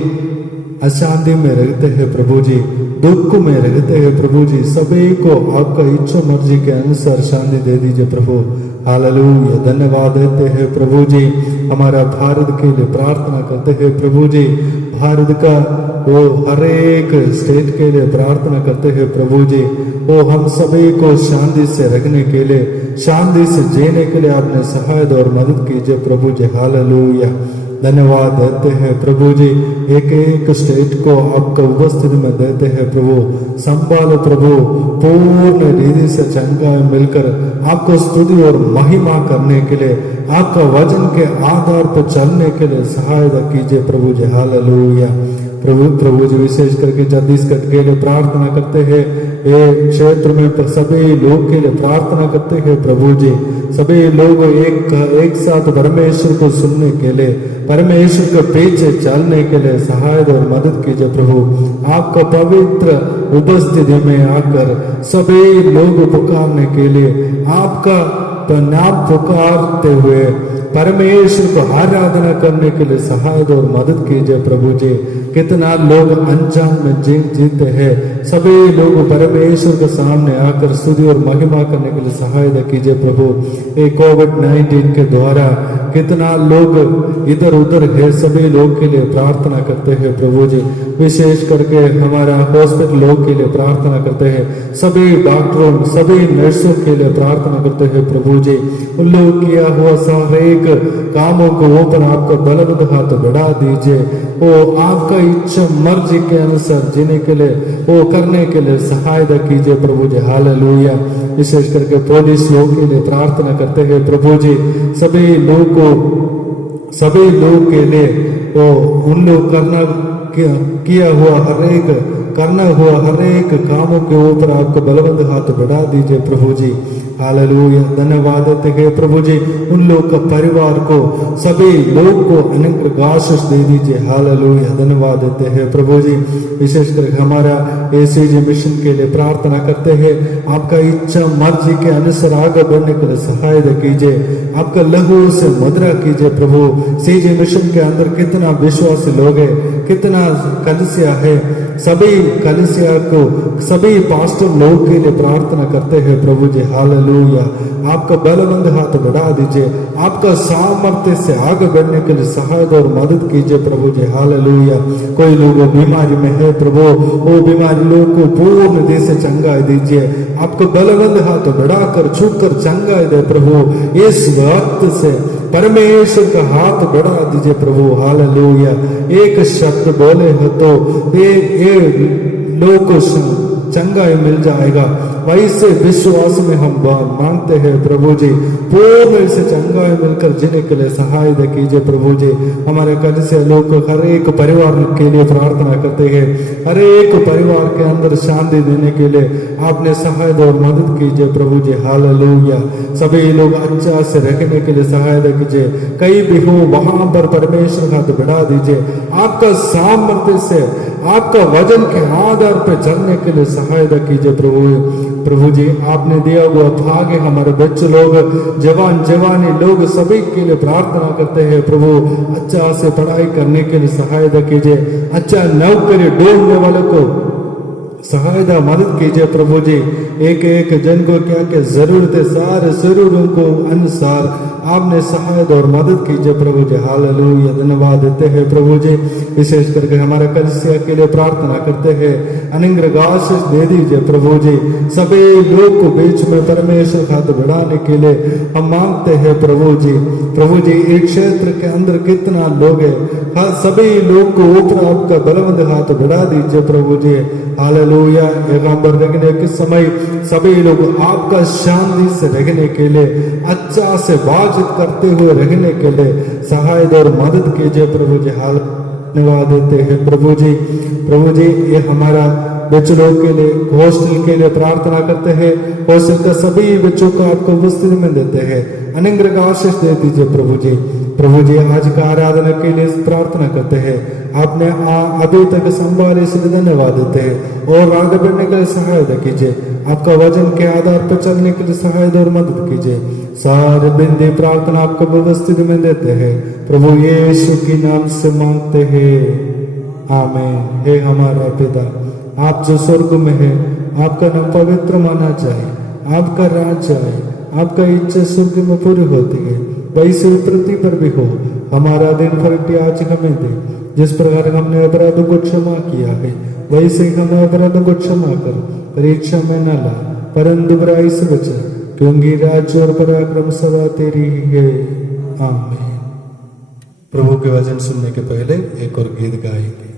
अशांति में रहते हैं प्रभु जी, दुख में रहते हैं प्रभु जी, सभी को आपका इच्छा मर्जी के अनुसार शांति दे दीजिए प्रभु। हालेलुया। धन्यवाद देते हैं प्रभु जी, हमारा भारत के लिए प्रार्थना करते हैं प्रभु जी, भारत का वो हर एक स्टेट के लिए प्रार्थना करते हैं प्रभु जी। वो हम सभी को शांति से रखने के लिए, शांति से जीने के लिए आपने सहायता और मदद कीजिए प्रभु जी। हालेलुया। धन्यवाद देते हैं प्रभु जी, एक एक स्टेट को आपका उपस्थिति में देते हैं प्रभु। संभालो प्रभु, पूर्ण रीति से चंगा मिलकर आपको स्तुति और महिमा करने के लिए, आपका वचन के आधार पर चलने के लिए सहायता कीजिए प्रभु जी। हालेलुया। प्रभु जी विशेष करके छत्तीसगढ़ के लिए प्रार्थना करते हैं, ये क्षेत्र में सभी लोग के लिए प्रार्थना करते हैं प्रभु जी। सभी लोग एक साथ परमेश्वर को सुनने के लिए, परमेश्वर के पीछे चलने के लिए सहायता और मदद कीजिए प्रभु। आपका पवित्र उपस्थिति में आकर सभी लोग पुकारने के लिए, आपका नाम पुकारते हुए परमेश्वर को आराधना करने के लिए सहायता और मदद कीजिए प्रभु जी। कितना लोग अनजान में जीते हैं, सभी लोग परमेश्वर के सामने आकर स्तुति और महिमा करने के लिए सहायता कीजिए प्रभु। ये कोविड-19 के द्वारा कितना लोग इधर उधर है, सभी लोग के लिए प्रार्थना करते हैं प्रभु जी। विशेष करके हमारा हॉस्पिटल लोग के लिए प्रार्थना करते हैं, सभी डॉक्टरों, सभी नर्सों के लिए प्रार्थना करते हैं प्रभु जी। उन लोग किया हुआ सारे कामों को ऊपर आपका बलवंत हाथ बढ़ा दीजिए, वो आपका इच्छा मर्जी के अनुसार जीने के लिए, वो करने के लिए सहायता कीजिए प्रभु जी। हालेलुया। विशेष करके पुलिस लोग के लिए प्रार्थना करते हैं प्रभु जी, सभी लोग के लिए वो उन लोग किया हुआ हर एक कामों के ऊपर आपका बलवंत हाथ बढ़ा दीजिए प्रभु जी। हालेलुया। धन्यवाद देते हैं प्रभु जी, उन लोग का परिवार को, सभी लोग को अनुग्रह आशीष दे दीजिए। हालेलुया। धन्यवाद देते हैं प्रभु जी। विशेषकर हमारा एसीजी मिशन के लिए प्रार्थना करते हैं, आपका इच्छा मर्जी के अनुसार आगे बढ़ने के लिए सहायता कीजिए, आपका लहू से मुद्रा कीजिए प्रभु। सीजी मिशन के अंदर कितना विश्वासी लोग है, कितना कलिसिया है, सभी कलिसिया को, सभी पास्टर लोग के लिए प्रार्थना करते हैं प्रभु जी। हालेलुया। आपका बलवंत हाथ बढ़ा दीजिए, आपका सामर्थ्य से आगे बढ़ने के लिए सहायता और मदद कीजिए प्रभु जी। हालेलुया। कोई लोग बीमारी में है प्रभु, वो बीमारी लोग को पूर्ण देह से चंगाई दीजिए, आपको बलवंत हाथ बढ़ाकर छूकर चंगाई दे प्रभु। इस वक्त से परमेश्वर का हाथ बढ़ा दीजिए प्रभु। हालेलुया। एक शब्द बोले हो तो ये लोग को चंगाई मिल जाएगा, वैसे विश्वास में हम मांगते हैं प्रभु जी। पूर्ण से चंगाई मिलकर जीने के लिए सहायता कीजिए प्रभु जी। हमारे कलिसिया लोग हर एक परिवार के लिए प्रार्थना करते हैं, हर एक परिवार के अंदर शांति देने के लिए आपने सहायता और मदद कीजिए प्रभु जी। हालेलुया। सभी लोग अच्छा से रखने के लिए सहायता कीजिए, कहीं भी हो वहां पर परमेश्वर हाथ बढ़ा दीजिए, आपका सामर्थ्य से, आपका वजन के आधार पर चलने के लिए सहायता कीजिए प्रभु जी। आपने दिया हुआ भाग्य हमारे बच्चे लोग, जवानी लोग, सभी के लिए प्रार्थना करते हैं प्रभु। अच्छा से पढ़ाई करने के लिए सहायता कीजिए, अच्छा नौकरी ढूंढने वाले को सहायता मदद कीजिए प्रभु जी। एक एक जन को क्या क्या जरूरत है, सारे जरूरों को अनुसार आपने सहायता और मदद कीजिए प्रभु जी। हालेलुया, धन्यवाद देते हैं प्रभु जी। विशेष करके हमारा कलीसिया के लिए प्रार्थना करते हैं, अनुग्रह आशीष दे दीजिए प्रभु जी। सभी लोग को बीच में परमेश्वर हाथ बढ़ाने के लिए हम मांगते हैं प्रभु जी। प्रभु जी, एक क्षेत्र के अंदर कितना लोग है, हाँ सभी लोग को ऊपर आपका बलवंत हाथ बढ़ा दीजिए प्रभु जी। हालेलुया, एकांबर रहने के समय सभी लोग आपका शांति से रहने के लिए, अच्छा से बातचीत करते हुए रहने के लिए सहायता और मदद कीजिए प्रभु जी। हाल धन्यवाद देते हैं प्रभु जी। प्रभु जी, ये हमारा बच्चों के लिए, हॉस्टल के लिए प्रार्थना करते हैं। हॉस्टल का सभी बच्चों को आपको उपस्थिति में देते हैं, अनुग्रह का आशीष दे दीजिए प्रभु जी। प्रभु जी, आज का आराधना के लिए प्रार्थना करते हैं, आपने अभी तक संभाले इसलिए धन्यवाद देते हैं और आगे बढ़ने के लिए सहायता कीजिए। आपका वचन के आधार पर चलने के लिए सहायता और मदद कीजिए। सारे बिंदी प्रार्थना आपको उपस्थिति में देते हैं प्रभु यीशु के नाम से मांगते हैं, आमीन। हे हमारा पिता, आप जो स्वर्ग में है, आपका नाम पवित्र माना जाए, आपका राज्य आए, आपका इच्छा स्वर्ग में पूरी होती है वैसे पृथ्वी पर भी हो। हमारा दिन भर आज हमें दे, जिस प्रकार हमने अपराधों को क्षमा किया है वैसे ही हमें अपराधों को क्षमा कर, परीक्षा में न ला परंतु बुराई से बचा, क्योंकि राज्य और पराक्रम सदा तेरी ही है, आमीन। प्रभु के वचन सुनने के पहले एक और गीत गाएंगे।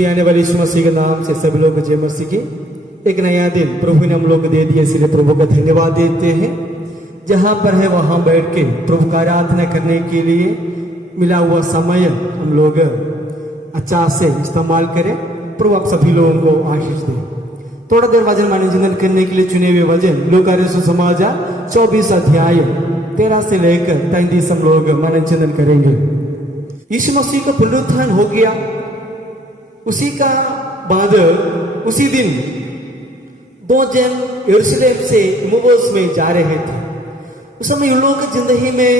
स्तुति आने वाले यीशु मसीह के नाम से सभी लोग जय मसीह की। एक नया दिन प्रभु ने हम लोग को दे दिया, इसलिए प्रभु का धन्यवाद देते हैं। जहाँ पर है वहाँ बैठ के प्रभु का आराधना करने के लिए मिला हुआ समय हम लोग अच्छा से इस्तेमाल करें। प्रभु आप सभी लोगों को आशीष दे। थोड़ा देर वचन मनोरंजन करने के लिए चुने हुए वचन लूका रचित सुसमाचार 24 अध्याय 13 से लेकर 33 हम लोग मनोरंजन करेंगे। यीशु मसीह का पुनरुत्थान हो गया। उसी का बाद उसी दिन दो जन यरूशलेम से इम्माऊस में जा रहे थे। उस समय उन लोगों की जिंदगी में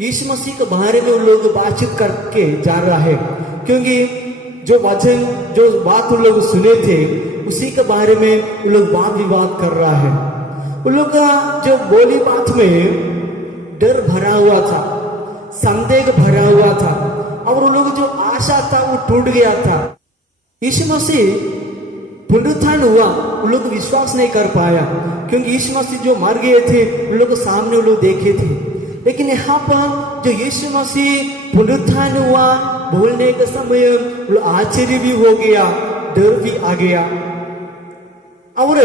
यीशु मसीह के बारे में उन लोग बातचीत करके जा रहा है, क्योंकि जो वचन जो बात उन लोग सुने थे उसी के बारे में उन लोग वाद विवाद कर रहा है। उन लोग का जो बोली बात में डर भरा हुआ था, संदेह भरा हुआ था, और उन लोग जो आशा था वो टूट गया था। यीशु मसीह पुनरुत्थान हुआ, उन लोग विश्वास नहीं कर पाया, क्योंकि यीशु मसीह जो मर गए थे उन लोग के सामने उन लोग देखे थे। लेकिन यहाँ पर जो यीशु मसीह पुनरुत्थान हुआ, बोलने का समय आश्चर्य भी हो गया, डर भी आ गया। और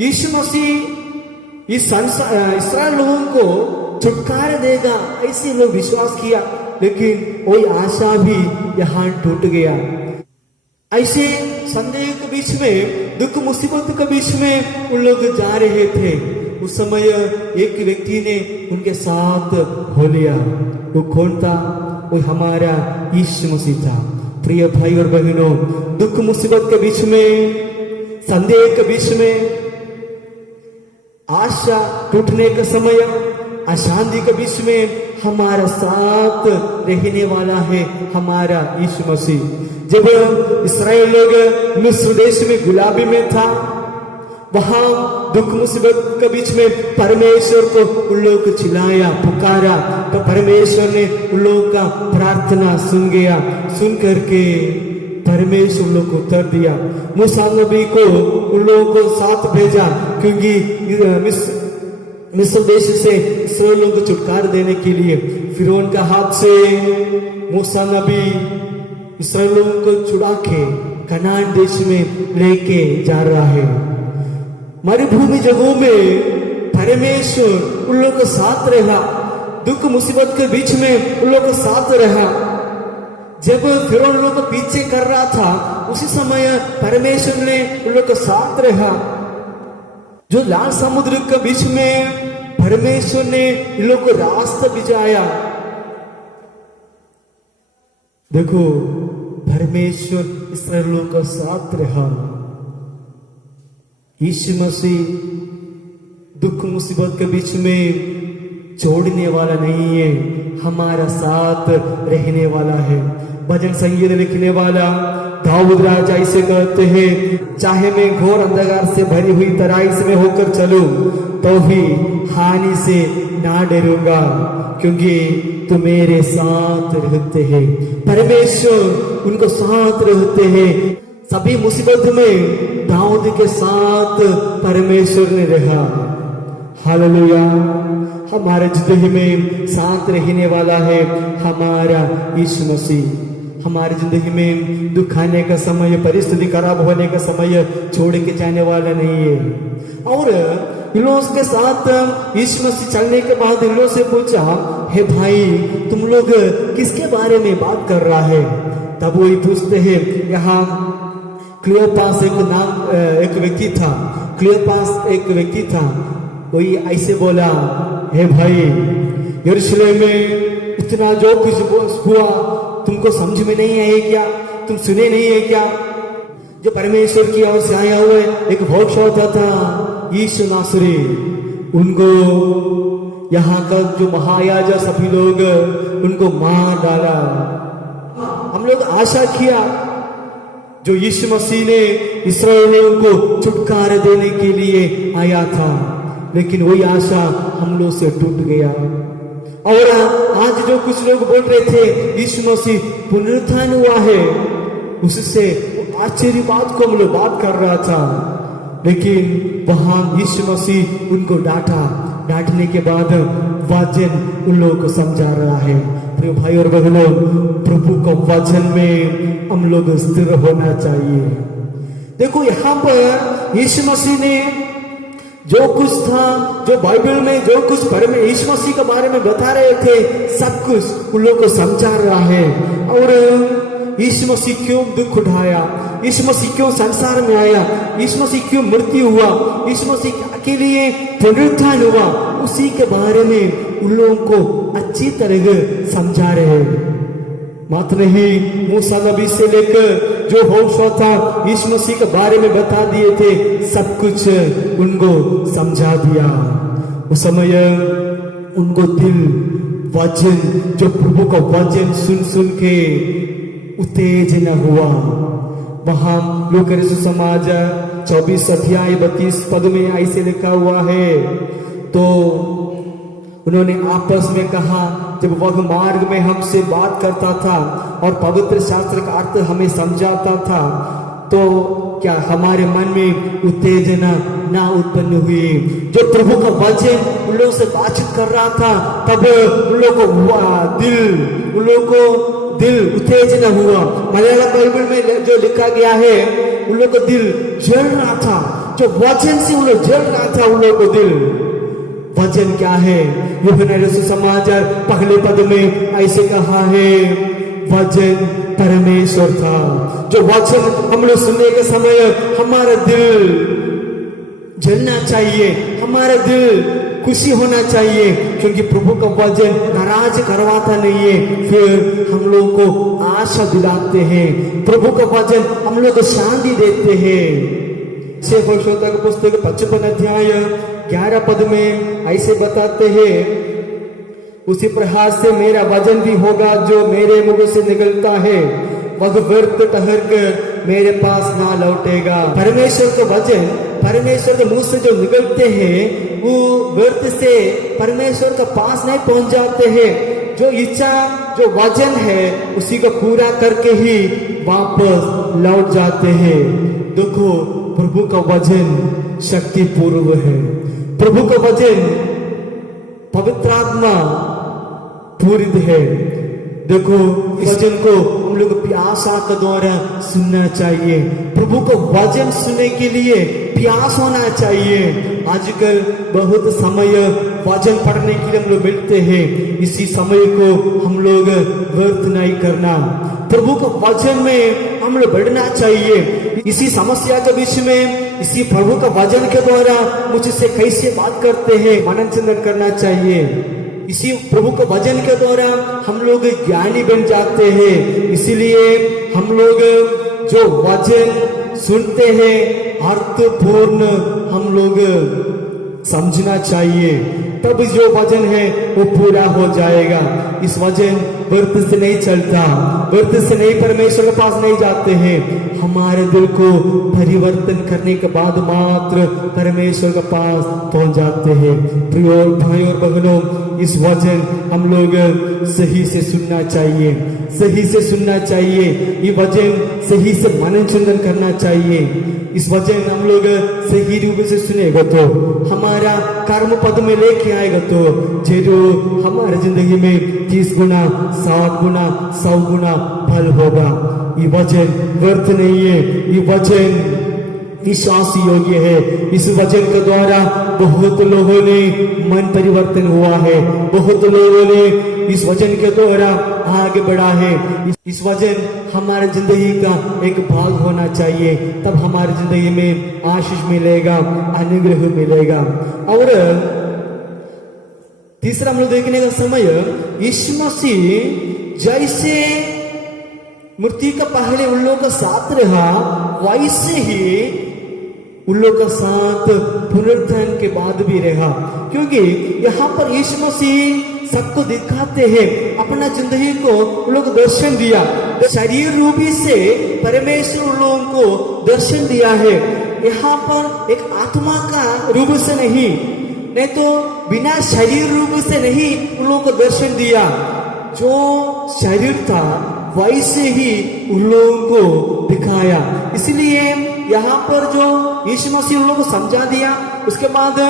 यीशु मसीह इस इस्राएल लोगों को छुटकारा देगा ऐसे लोग विश्वास किया, लेकिन वही आशा भी यहाँ टूट गया। ऐसे संदेह के बीच में, दुख मुसीबत के बीच में उन लोग जा रहे थे। उस समय एक व्यक्ति ने उनके साथ हो लिया। वो कौन था? वो हमारा यीशु मसीह था। प्रिय भाई और बहनों, दुख मुसीबत के बीच में, संदेह के बीच में, आशा टूटने का समय, अशांति के बीच में हमारा साथ रहने वाला है हमारा यीशु मसीह। जब इस्राएल लोग मिस्र देश में गुलामी में था, वहां दुख मुसीबत के बीच में परमेश्वर को उन लोग को चिल्लाया, पुकारा, तो परमेश्वर ने उन लोगों का प्रार्थना सुन गया। सुन करके परमेश्वर लोग को उत्तर दिया। मूसा नबी को उन लोगों को साथ भेजा, क्योंकि मिस्र देश से इस्राएल लोगों को छुटकारा देने के लिए फिरौन का हाथ से मूसा नबी इस्राएल लोगों को छुड़ा के कनान देश में लेके जा रहा है। मरुभूमि जगहों में परमेश्वर उन लोगों के साथ रहा, दुख मुसीबत के बीच में उन लोगों के साथ रहा। जब फिरौन लोगों को पीछे कर रहा था, उसी समय परमेश्वर ने उन लोगों के साथ रहा। जो लाल समुद्र के बीच में परमेश्वर ने इन लोगों को रास्ता बिछाया। देखो, परमेश्वर इस्राएल लोगों का साथ रहा। यीशु मसीह दुख मुसीबत के बीच में छोड़ने वाला नहीं है, हमारा साथ रहने वाला है। भजन संगीत लिखने वाला दाऊद राजा ऐसे कहते हैं, चाहे मैं घोर अंधकार से भरी हुई तराई में होकर चलूं, तो भी हानि से ना डरूंगा, क्योंकि तू मेरे साथ रहते हैं। परमेश्वर उनको साथ रहते हैं। सभी मुसीबत में दाऊद के साथ परमेश्वर ने रहा। हालेलुया। हमारे जिंदगी में साथ रहने वाला है हमारा यीशु मसीह। हमारी जिंदगी में दुख आने का समय, परिस्थिति खराब होने का समय छोड़ के जाने वाला नहीं है। और इन लोगों के साथ यीशु मसीह चलने के बाद इन लोगों से पूछा, हे भाई, तुम लोग किसके बारे में बात कर रहा है? तब वही पूछते हैं, यहाँ क्लियोपास एक व्यक्ति था। क्लियोपास एक व्यक्ति था, कोई ऐसे बोला, हे भाई, यरूशलेम में इतना जो कुछ हुआ तुमको समझ में नहीं आए क्या? तुम सुने नहीं है क्या? जो परमेश्वर की ओर से आया हुआ एक भोक्ष होता था यीशु नासरी, उनको यहाँ का जो महायाजक सभी लोग उनको मार डाला। हम लोग आशा किया जो यीशु मसीह ने इस्राएलियों को छुटकारा देने के लिए आया था, लेकिन वही आशा हम लोग से टूट गया। और आज जो कुछ लोग बोल रहे थे यीशु मसीह पुनरुत्थान हुआ है, उससे आश्चर्य बात को हम लोग बात कर रहा था, लेकिन वहां यीशु मसीह उनको डांटने के बाद वचन उन लोगों को समझा रहा है। प्रिय भाई और बहनों, प्रभु का वचन में हम लोग स्थिर होना चाहिए। देखो यहाँ पर यीशु मसीह ने जो कुछ था, जो बाइबल में जो कुछ यीशु मसीह के बारे में बता रहे थे, सब कुछ उन लोगों को समझा रहा है। और यीशु मसीह क्यों दुख उठाया, यीशु मसीह क्यों संसार में आया, यीशु मसीह क्यों मृत्यु हुआ, यीशु मसीह के लिए पुनरुत्थान हुआ, उसी के बारे में उन लोगों को अच्छी तरह समझा रहे हैं। मात्र नहीं, मूसा नबी से लेकर जो होशा था यीशु मसीह के बारे में बता दिए थे, सब कुछ उनको समझा दिया। उस समय उनको दिल वचन, जो प्रभु का वचन सुन सुन के उत्तेजना हुआ। वहां लूका सुसमाचार 24 अध्याय 32 पद में ऐसे लिखा हुआ है, तो उन्होंने आपस में कहा, जब वह मार्ग में हमसे बात करता था और पवित्र शास्त्र का अर्थ हमें समझाता था, तो क्या हमारे मन में उत्तेजना ना उत्पन्न हुई? जो प्रभु का वचन उन लोगों से बातचीत कर रहा था, तब उन लोगों को दिल उत्तेजना हुआ। मलयालम बाइबल में जो लिखा गया है, उन लोगों को दिल जल रहा था, जो वचन से उन लोग जल रहा था उन लोगों को दिल। वचन क्या है? यूहन्ना सुसमाचार पहले पद में ऐसे कहा है, वचन परमेश्वर था। जो वचन हम लोग सुनने के समय हमारा दिल जलना चाहिए, हमारा दिल खुशी होना चाहिए, क्योंकि प्रभु का वचन नाराज करवाता नहीं है, फिर हम लोग को आशा दिलाते हैं। प्रभु का वचन हम लोग को शांति देते हैं। भविष्यवक्ता की पुस्तक 55 अध्याय 11 पद में ऐसे बताते हैं, उसी प्रकार से मेरा वचन भी होगा जो मेरे मुंह से निकलता है, वह व्यर्थ ठहर कर मेरे पास ना लौटेगा। परमेश्वर का वचन परमेश्वर के मुंह से जो निकलते हैं, वो व्यर्थ से परमेश्वर के पास नहीं पहुंच जाते हैं। जो इच्छा, जो वचन है, उसी को पूरा करके ही वापस लौट जाते हैं। देखो, प्रभु का वचन शक्ति पूर्व है, प्रभु का वचन पवित्र आत्मा पूरित है। देखो, इस वचन को हम लोग प्यासा के द्वारा सुनना चाहिए। प्रभु को वचन सुनने के लिए प्यास होना चाहिए। आजकल बहुत समय वचन पढ़ने के लिए हम लोग मिलते हैं, इसी समय को हम लोग व्यर्थ नहीं करना। प्रभु के वचन में हम लोग बढ़ना चाहिए। इसी समस्या के बीच में इसी प्रभु का वचन के द्वारा मुझसे कैसे बात करते हैं, मनन चिंतन करना चाहिए। इसी प्रभु के वचन के द्वारा हम लोग ज्ञानी बन जाते हैं। इसीलिए हम लोग जो वचन सुनते हैं, अर्थपूर्ण हम लोग समझना चाहिए, तब जो वचन है वो पूरा हो जाएगा। इस वचन व्यर्थ से नहीं चलता, व्यर्थ से नहीं, परमेश्वर के पास नहीं जाते हैं। हमारे दिल को परिवर्तन करने के बाद मात्र परमेश्वर के पास पहुंच जाते हैं। प्रिय भाई और बहनों, इस वचन हम लोग सही से सुनना चाहिए, सही से सुनना चाहिए। ये वचन सही से मनन चिंतन करना चाहिए। इस वचन हम लोग सही रूप से सुनेगा तो हमारा कर्म पद में लेके आएगा, तो जो हमारी जिंदगी में 30 गुना 60 गुना 100 गुना फल होगा। ये वचन व्यर्थ नहीं है, ये वचन विश्वास योग्य है। इस वचन के द्वारा बहुत लोगों ने मन परिवर्तन हुआ है, बहुत लोगों ने इस वचन के द्वारा आगे बढ़ा है। इस वचन हमारे जिंदगी का एक भाग होना चाहिए, तब हमारी जिंदगी में आशीष मिलेगा, अनुग्रह मिलेगा। और तीसरा हम लोग देखने का समय, यीशु मसीह जैसे मृत्यु का पहले उन लोगों का साथ रहा, वैसे ही उन लोगों का साथ पुनरुत्थान के बाद भी रहा। क्योंकि यहाँ पर यीशु मसीह सबको दिखाते हैं, अपना जिंदगी को उन लोगों को दर्शन दिया। शरीर रूपी से परमेश्वर उन लोगों को दर्शन दिया है। यहाँ पर एक आत्मा का रूप से नहीं तो बिना शरीर रूप से नहीं उन लोगों को दर्शन दिया। जो शरीर था वैसे ही उन लोगों को दिखाया। इसलिए यहाँ पर जो यीशु मसीह उन लोगों को समझा दिया, उसके बाद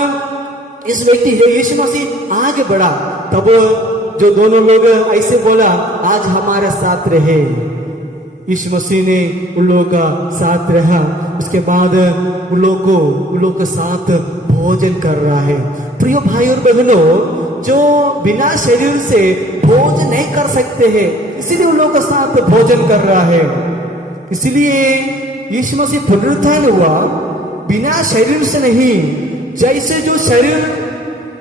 इस व्यक्ति जो यीशु मसीह आगे बढ़ा, तब जो दोनों लोग ऐसे बोला, आज हमारे साथ रहे। यीशु मसीह ने उन लोगों का साथ रहा। उसके बाद उन लोगों के साथ भोजन कर रहा है। प्रिय भाई और बहनों, जो बिना शरीर से भोजन नहीं कर सकते हैं, इसीलिए उन लोगों के साथ भोजन कर रहा है। इसलिए यीशु मसीह पुनरुत्थान हुआ बिना शरीर से नहीं, जैसे जो शरीर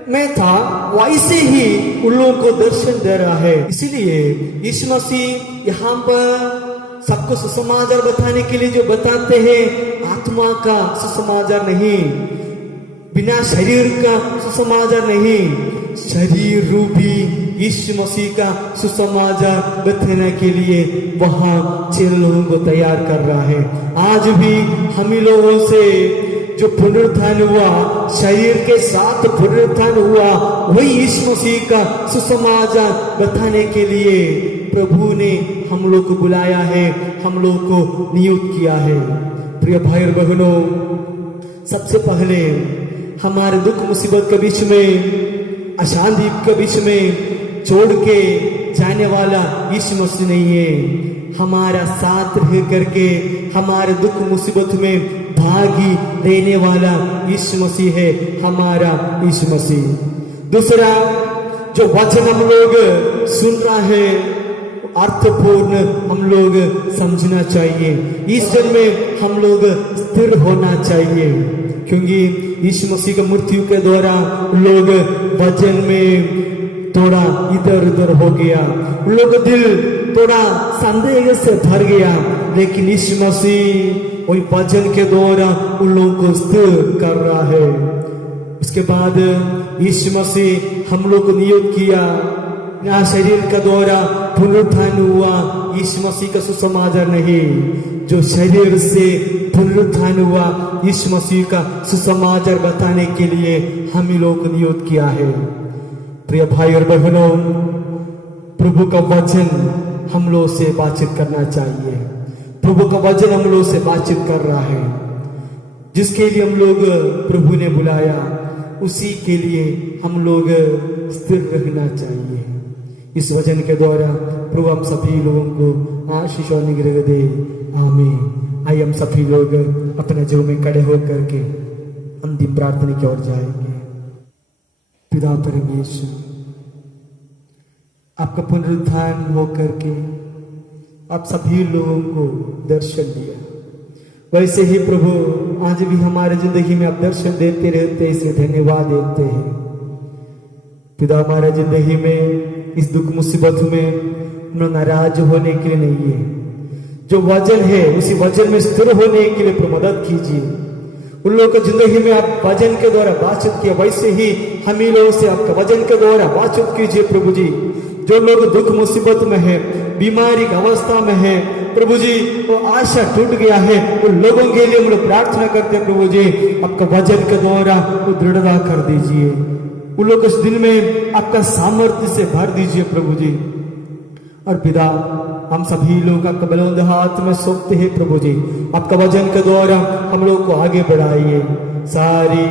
में था वैसे ही उन लोगों को दर्शन दे रहा है। इसीलिए यीशु मसीह यहाँ पर सबको सुसमाचार बताने के लिए जो बताते हैं, आत्मा का सुसमाचार नहीं, बिना शरीर का सुसमाचार नहीं, शरीर रूपी यीशु मसीह का सुसमाचार बताने के लिए वहां 6 लोगों को तैयार कर रहा है। आज भी हम लोगों से जो पुनरुत्थान हुआ, शरीर के साथ पुनरुत्थान हुआ, वही यीशु मसीह का सुसमाचार बताने के लिए प्रभु ने हम लोग को बुलाया है, हम लोग को नियुक्त किया है। प्रिय भाई और बहनों, सबसे पहले हमारे दुख मुसीबत के बीच में, अशांति के बीच में छोड़ के जाने वाला यीशु मसीह नहीं है। हमारा साथ रह करके हमारे दुख मुसीबत में भागी देने वाला यीशु मसीह है, हमारा यीशु मसीह। दूसरा, जो वचन हम लोग सुन रहा है अर्थपूर्ण हम लोग समझना चाहिए। इस जन्म में हम लोग स्थिर होना चाहिए, क्योंकि यीशु मसीह की मृत्यु के द्वारा लोग वचन में थोड़ा इधर उधर हो गया, लोग दिल थोड़ा संदेह से भर गया, लेकिन यीशु मसीह वही वचन के द्वारा उन लोगों को स्थिर कर रहा है। उसके बाद यीशु मसीह हम लोग को नियुक्त किया, ना शरीर का द्वारा पुनरुत्थान हुआ, यीशु मसीह का सुसमाचार नहीं, जो शरीर से पुनरुत्थान हुआ यीशु मसीह का सुसमाचार बताने के लिए हम ही लोग को नियुक्त किया है। प्रिय भाई और बहनों, प्रभु का वचन हम लोग से बातचीत करना चाहिए। प्रभु का वचन हम लोग से बातचीत कर रहा है, जिसके लिए हम लोग प्रभु ने बुलाया, उसी के लिए हम लोग स्थिर रहना चाहिए। इस वचन के द्वारा प्रभु हम सभी लोगों को आशीष और निग्रह दे, आमीन। आइए हम सभी लोग अपने जीव में खड़े होकर के अंतिम प्रार्थना की ओर जाएंगे। पिता परमेश्वर, आपका पुनरुत्थान होकर के आप सभी लोगों को दर्शन दिया, वैसे ही प्रभु आज भी हमारे जिंदगी में आप दर्शन देते रहते, इसलिए धन्यवाद देते हैं। पिता, हमारे जिंदगी में इस दुख मुसीबत में नाराज होने के लिए नहीं है, जो वचन है उसी वचन में स्थिर होने के लिए मदद कीजिए। उन लोगों की जिंदगी में आप वचन के द्वारा बातचीत किया, वैसे ही हम ही लोगों से आपका वचन के द्वारा बातचीत कीजिए प्रभु जी। जो लोग दुख मुसीबत में है, बीमारी की अवस्था में है प्रभु जी, वो आशा टूट गया है, उन लोगों के लिए हम लोग प्रार्थना करते हैं प्रभु जी, आपका वचन के द्वारा वो दृढ़ता कर दीजिए। उन लोग इस दिन में आपका सामर्थ्य से भर दीजिए प्रभु जी। और पिता, हम सभी लोग आपका बुलंद हाथ में सौंपते हैं प्रभु जी, आपका वचन के द्वारा हम लोग को आगे बढ़ाइए। सारी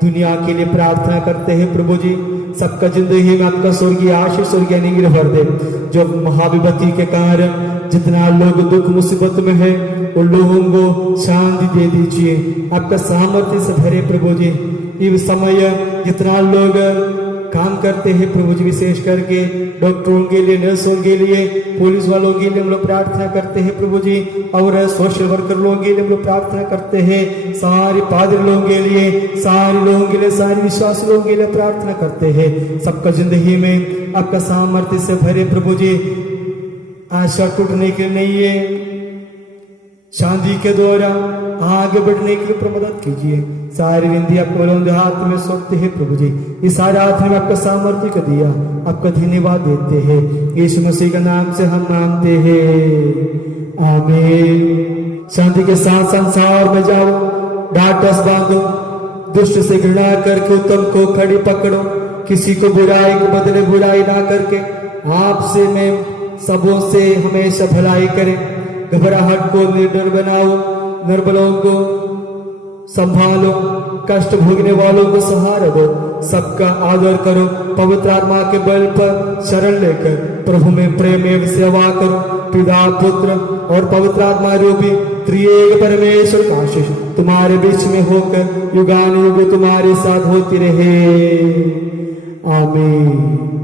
दुनिया के लिए प्रार्थना करते हैं प्रभु जी, सबका जिंदगी में आपका स्वर्गीय आशीष, स्वर्गीय अनुग्रह भर दे। जो महाविपत्ति के कारण जितना लोग दुख मुसीबत में है, उन लोगों को शांति दे दीजिए, आपका सामर्थ्य से भरे प्रभु जी। इस समय जितना लोग काम करते हैं प्रभु जी, विशेष करके डॉक्टरों के लिए, नर्सों के लिए, पुलिस वालों के लिए हम लोग प्रार्थना करते हैं प्रभु जी, और सोशल वर्कर लोगों के लिए हम लोग प्रार्थना करते हैं, सारे पादरी लोगों के लिए, सारे लोगों के लिए, सारे विश्वासी लोगों के लिए प्रार्थना करते हैं। सबका जिंदगी में आपका सामर्थ्य से भरे प्रभु जी, आशा टूटने के नहीं है, शांति के द्वारा आगे बढ़ने के लिए मदद कीजिए। सारी विंध्य आपको बुलंद हाथ में सौंपते हैं प्रभु जी, इस सारे हाथ में आपका सामर्थ्य को दिया, आपका धन्यवाद देते हैं। यीशु मसीह का नाम से हम मांगते हैं, आमीन। शांति के साथ संसार में जाओ, डांटस बांधो, दुष्ट से घृणा करके उत्तम को खड़ी पकड़ो, किसी को बुराई को बदले बुराई ना करके आपसे में सबों से हमेशा भलाई करें। घबराहट को निर्डर बनाओ, निर्बलों को संभालो, कष्ट भोगने वालों को सहारा दो, सबका आदर करो, पवित्र आत्मा के बल पर शरण लेकर प्रभु में प्रेम एवं सेवा करो। पिता, पुत्र और पवित्र आत्मा रूपी त्रिएक परमेश्वर का आशीष तुम्हारे बीच में होकर युगानुयुग तुम्हारे साथ होती रहे। आमीन।